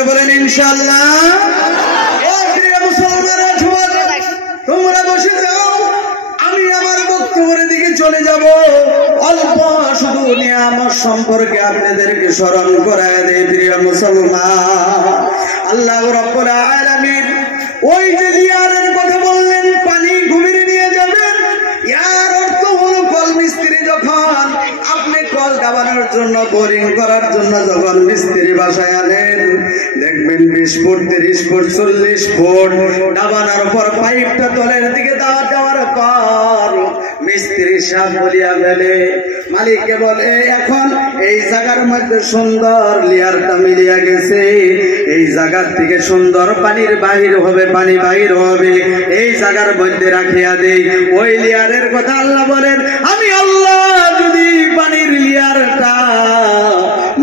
জোরে বলেন ইনশাআল্লাহ। ও প্রিয় মুসলমান তোমরা বসে যাও, আমি আমার বক্তব্যের দিকে চলে যাব। অল্প শুধু নিয়ামত সম্পর্কে আপনাদেরকে স্মরণ করায় দেই। প্রিয় মুসলমান, আল্লাহ রাব্বুল আলামিন ওই যে লিয়ারের কথা বললেন, পানি গভীরে নিয়ে যাবেন, ইয়ার অর্থ হলো কল মিস্ত্রি যখন আপনি কল দাবানোর জন্য, বোরিং করার জন্য যখন মিস্ত্রি বাসায় আনেন, দেখবেন 20 ফুট 30 ফুট 40 ফুট দাবানোর পর পাইপটা তলের দিকে যাওয়ার পর মিস্ত্রি সাহেব বলিয়া ফেলে, মালিককে বলে এখন এই জায়গার মধ্যে সুন্দর লেয়ারটা মিলিয়া গেছে, এই জায়গার থেকে সুন্দর পানির বাহির হবে, পানি বাহির হবে, এই জায়গার মধ্যে রাখিয়া দেই। ওই লেয়ারের কথা আল্লাহ বলেন, আমি আল্লাহ যদি পানির লেয়ারটা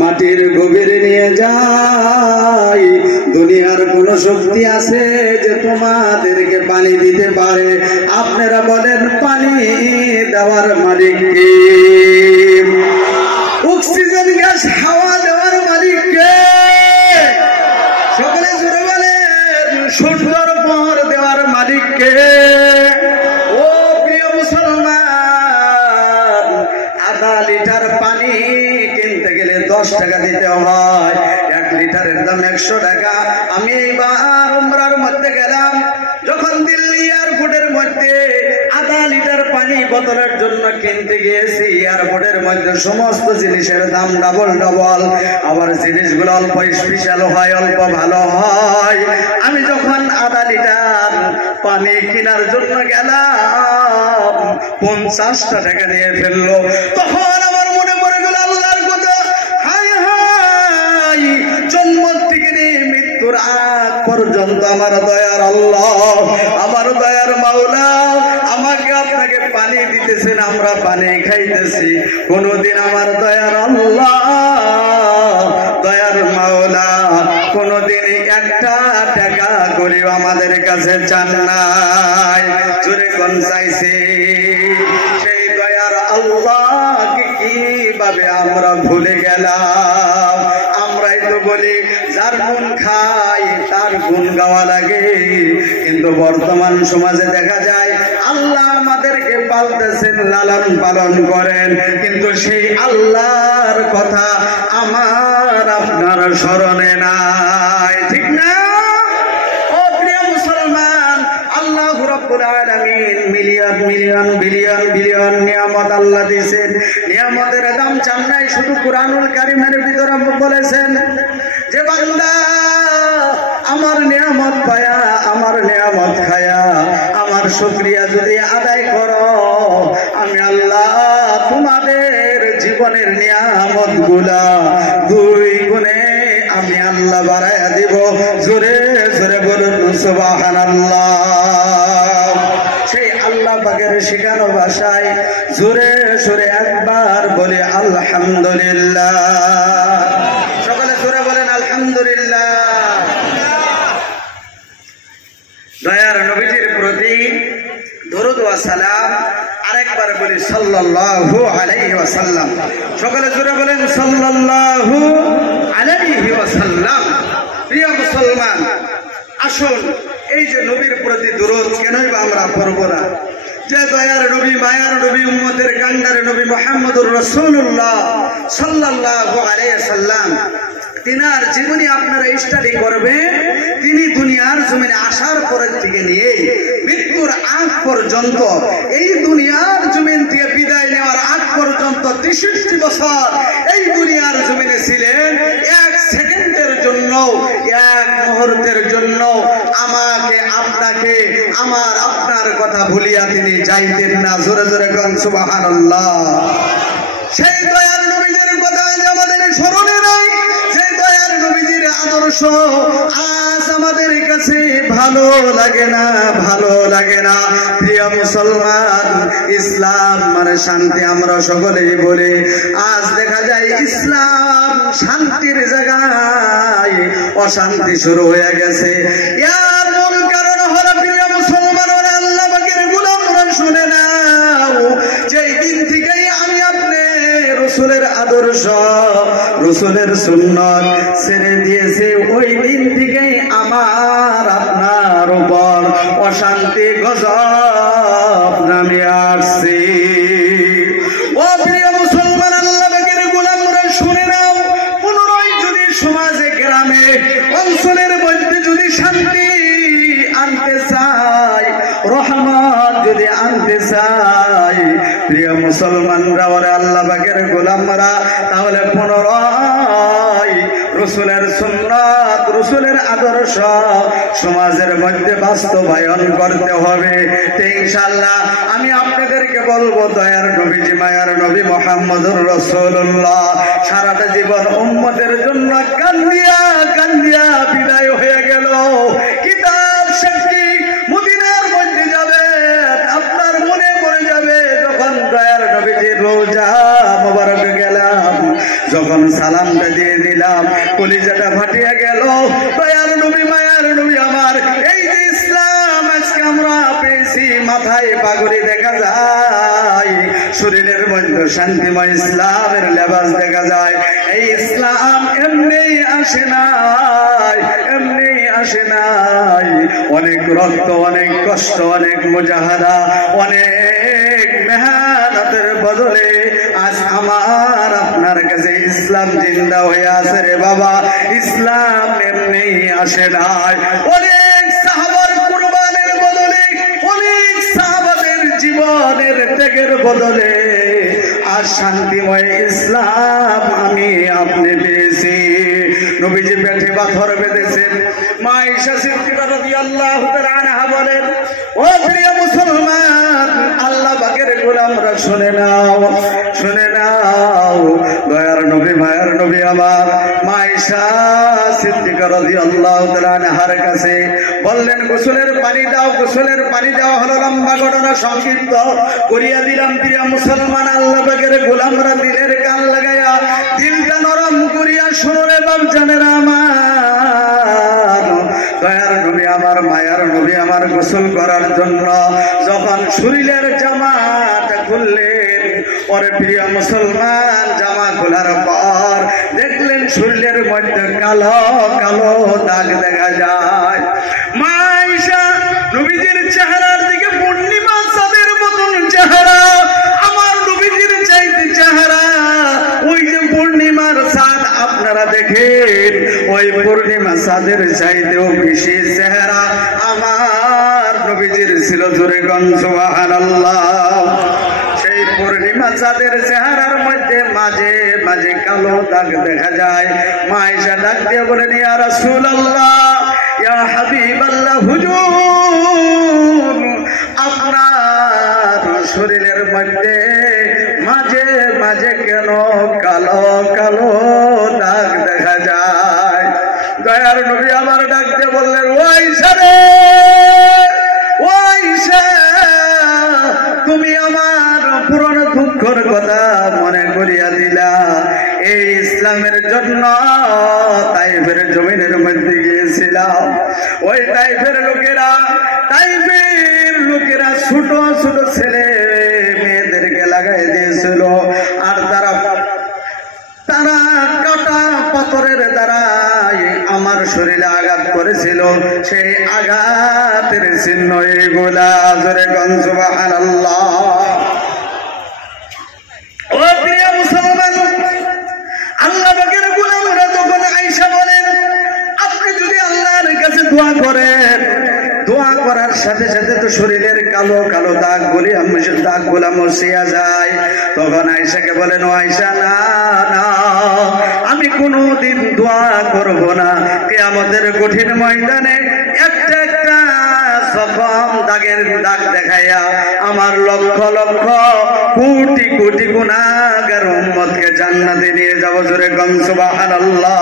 মাটির গভীরে নিয়ে যাই, দুনিয়ার কোন শক্তি আছে যে তোমাদেরকে পানি দিতে পারে? আপনারা বলেন পানি দেওয়ার মালিক কে? অক্সিজেন গ্যাস হাওয়া দেওয়ার মালিক কে? সকলে জোরে বলেন সুন্দর পর দেওয়ার মালিক কে? ও প্রিয় মুসলমান, আধা লিটার পানি কিনতে গেলে 10 টাকা দিতে হয়, 1 লিটারের দাম 100 টাকা। আমি এইবার উমরার মধ্যে গেলাম, যখন দিল্লি এয়ারপোর্টের মধ্যে আধা লিটার পানি বোতলের জন্য কিনতে গিয়েছি, এয়ারপোর্টের মধ্যে সমস্ত জিনিসের দাম ডাবল ডাবল, আবার জিনিসগুলো অল্প স্পেশাল হয়, অল্প ভালো হয়। আমি যখন আধা লিটার পানি কেনার জন্য গেলাম, 50টা টাকা নিয়ে ফেললো। তখন আমার মনে পড়ে গেল আল্লাহর কথা, হায় হায়, জন্ম থেকে নিয়ে মৃত্যুর আগ পর্যন্ত আমার দয়ার আল্লাহ, আমার দয়ার মাওলা আমাকে আপনাকে পানি দিতেছেন, আমরা পানি খাইতেছি, কোনদিন আমার দয়ার আল্লাহ দয়ার মাওলা কোনদিন 1টা টাকা করেও আমাদের কাছে চান নাই। জোরে কোন চাইছে? সেই দয়ার আল্লাহকে কিভাবে আমরা ভুলে গেলাম? আমরাই তো বলি যার গুণ খাই তার গুণ গাওয়া লাগে, কিন্তু বর্তমান সমাজে দেখা যায় আল্লাহ আমাদেরকে পালতেছেন, লালন পালন করেন, কিন্তু সেই আল্লাহর কথা আমার আপনার স্মরণে নাই, ঠিক না? ও প্রিয় মুসলমান, আল্লাহ রাব্বুল আলামিন মিলিয়ন মিলিয়ন বিলিয়ন বিলিয়ন নিয়ামত আল্লাহ দিয়েছেন, নিয়ামতের দাম চান নাই। শুধু কুরআনুল কারীমের ভিতরে বলেছেন যে বান্দা আমার নিয়ামত পায়া, আমার নিয়ামত খায়া আমার শুকরিয়া যদি আদায় করো, আমি আল্লাহ তোমাদের জীবনের নিয়ামত গুলা 2 গুণে আমি আল্লাহ বাড়াইয়া দিব। জোরে জোরে বলুন সুবহানাল্লাহ। সেই আল্লাহ পাকের শেখানো ভাষায় জোরে জোরে একবার বলে আলহামদুলিল্লাহ। সকলে জোরে বলেন আলহামদুলিল্লাহ। দয়ার নবীজির প্রতি দরুদ ওয়া সালাম আরেকবার বলি সাল্লাল্লাহু আলাইহি ওয়াসাল্লাম। সকলে জোরে বলেন সাল্লাল্লাহু আলাইহি ওয়াসাল্লাম। প্রিয় মুসলমান, আসুন এই যে নবীর প্রতি দরুদ কেনই বা আমরা পড়ব না? যে দয়ার নবী, মায়ার নবী, উম্মতের কান্ডার নবী মুহাম্মদুর রাসূলুল্লাহ সাল্লাল্লাহু আলাইহি ওয়াসাল্লাম, তিনার জীবনী আপনারা স্টাডি করবেন। তিনি দুনিয়ার জমিনে আসার পরের থেকে নিয়ে মৃত্যুর আগ পর্যন্ত, এই দুনিয়ার জমিন থেকে বিদায় নেওয়ার আগ পর্যন্ত 63 বছর এই দুনিয়ার জমিনে ছিলেন। 1 সেকেন্ডের জন্য, 1 মুহূর্তের জন্য আমাকে আপনাকে আমার আপনার কথা ভুলিয়া তিনি যাইতেন না। জোরে জোরে কোন সুবহানাল্লাহ। সেই দয়ার নবীদের কথা আজ আমাদের স্মরণে নাই, সেই দয়ার নবীজির আদর্শ আজ আমাদের কাছে ভালো লাগে না, ভালো লাগে না। প্রিয় মুসলমান, ইসলাম মানে শান্তি, আমরা সকলেই বলি। আজ দেখা যায় ইসলাম শান্তির জায়গায় অশান্তি শুরু হয়ে গেছে। এর মূল কারণ হলো প্রিয় মুসলমান, আল্লাহ পাকের গোলামরা শুনে নাও, যেই দিন থেকেই আমি আপনি রসুলের আদর্শ, রসুলের সুন্নাত ছেড়ে দিয়েছে, ওই দিন গ্রামে অঞ্চলের মধ্যে যদি শান্তি আনতে চাই, রহমত যদি আনতে চাই, প্রিয় মুসলমানরা ওরে আল্লাহ পাকের গোলামরা, তাহলে পুনরায় রসুলের সুন্নাত, রসুলের আদর্শ সমাজের মধ্যে বাস্তবায়ন করতে হবে। ইনশাআল্লাহ আমি আপনাদেরকে বলবো, দয়ার নবীজি মায়ার নবী মুহাম্মদুর রাসূলুল্লাহ সারাটা জীবন উম্মতের জন্য কান্দিয়া কান্দিয়া বিদায় হয়ে গেল। কিতাব সাক্ষী মদিনার মধ্যে যাবে, আপনার মনে পড়ে যাবে যখন দয়ার নবীজির রওজা মোবারকে গেলাম, যখন সালামটা দিয়ে দিলাম, কলিজাটা ফাটিয়া গেল। দয়ার নবী মায়ার নবী আমার, এই যে ইসলাম আজকে আমরা পেয়েছি, মাথায় পাগড়ি দেখা যায়, শরীরের মধ্যে শান্তিময় ইসলামের লেবাস দেখা যায়। এই ইসলাম এমনি আসে নাই, এমনি আসে নাই। অনেক রক্ত, অনেক কষ্ট, অনেক মুজাহাদা, অনেক মেহনতের বদলে আজ আমার আপনার কাছে ইসলাম জিন্দা হয়ে আছে রে বাবা। ইসলাম এমনি আসে নাই। অনেক সাহাবার কুরবানের বদলে, অনেক সাহাবাদের জীবনের ত্যাগের বদলে আজ শান্তিময় ইসলাম আমি আপনি পেয়েছি। নবীজি পেটে পাথর বেঁধেছেন, মা আয়েশা সিদ্দিকা রাদিয়াল্লাহু তাআলা আনহা বলেন, ও প্রিয় মুসলমান, আল্লাহ পাকের গোলামরা শুনে নাও, শুনে নাও। দয়ার নবী মায়ার নবী আমার মা আয়েশা সিদ্দিকা রাদিয়াল্লাহু তাআলা আনহার কাছে বললেন, গোসলের পানি দাও, গোসলের পানি দেওয়া হলো। লম্বা ঘটনা সংক্ষিপ্ত করিয়া দিলাম। প্রিয় মুসলমান, আল্লাহ পাকের গোলামরা দিলের কান লাগাইয়া দিলটা নরম করিয়া শোনো রে বাপজানেরা আমার। দয়ার নবী আমার মায়ার নবী আমার গোসল করার জন্য যখন শরীরের জামাটা খুললেন, পরে প্রিয় মুসলমান জামা খোলার পর দেখলেন শরীরের মধ্যে কালো কালো দাগ দেখা যায়। মা আয়েশা নবীজির চেহারার দিকে পূর্ণিমা চাঁদের মতন চেহারা, আমার নবীজির চাইতে চেহারা ওই যে পূর্ণিমার চাঁদ আপনারা দেখেন, ওই পূর্ণিমা চাঁদের চাইতেও বেশি চেহারা আমার নবীজির ছিল। জোরে গান সুবহানাল্লাহ। সেই পূর্ণিমা চাঁদের চেহারার মধ্যে মাঝে মাঝে কালো দাগ দেখা যায়। মা আয়েশা ডাক দিয়ে বলেন, ইয়া রাসূলুল্লাহ, ইয়া হাবিবাল্লাহ, হুজুর আপনার শরীরের মধ্যে মাঝে মাঝে কেন কালো কালো দাগ দেখা যায়? দয়ার নবী আমার ডাক দিয়ে বললেন, ও আয়েশা রে, ও আয়েশা, তুমি আমার পুরনো দুঃখের কথা মনে করিয়া দিলা। এই ইসলামের জন্য তাইফের জমিনের মধ্যে গিয়েছিলাম। ওই তাইফের লোকেরা ছোট ছোট ছেলে মেয়েদেরকে লাগাই দিয়েছিল, আর তারা কাটা পাথরের দ্বারা আমার শরীরে আঘাত করেছিল। সেই আঘাতের চিহ্ন এগুলা। জোরে গান সুবহানাল্লাহ। ও প্রিয় মুসলমান, আল্লাহ পাকের গোলামরা তখন আয়েশা বলেন, আপনি যদি আল্লাহর কাছে দোয়া করেন, দোয়া করার সাথে সাথে তো শরীরের কালো কালো দাগগুলা মুছিয়া যায়। তখন আয়েশাকে বলেন, ও আয়েশা, না না, আমি কোনোদিন দোয়া করব না। কিয়ামতের কঠিন ময়দানে একটা একটা জখম দাগের দাগ দেখাইয়া আমার লক্ষ লক্ষ কোটি কোটি গুনাহগার উম্মতকে জান্নাতে নিয়ে যাব। জোরে গান সুবহানাল্লাহ।